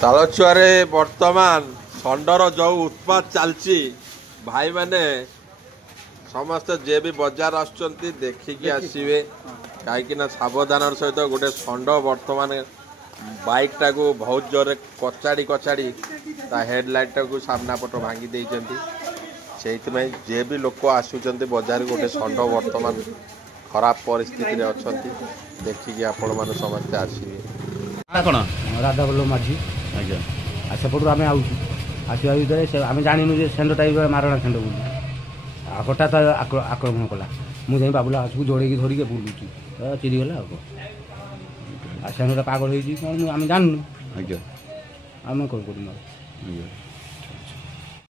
तालचुआरे वर्तमान षंडर जो उत्पात चलती भाई माने समस्त जे भी बजार आसुचंती देखिकी आसवे कहीं सावधान सहित गोटे षंड वर्तमान बाइक टाको बहुत जोर कचाड़ी कचाड़ी हेडलाइट टाको सामना पट भांगी देइचंती से जे भी लोक आसुचंती बजार गोटे षंड वर्तमान खराब परिस्थिति रे अछंती देखिकी आपण माने समस्त आसीबे कौन राधा बल्लभ माझी अच्छा सेपटू आम आसवा भितर आम जानू सेंड टाइप मारणा सेंड बोली हठात आक्रमण कला मुझे बाबुला आसू जोड़े धरिके बुलूची तो चिरीगला सेंडा पागल हो आम जानू आज्ञा आम कौन करूँ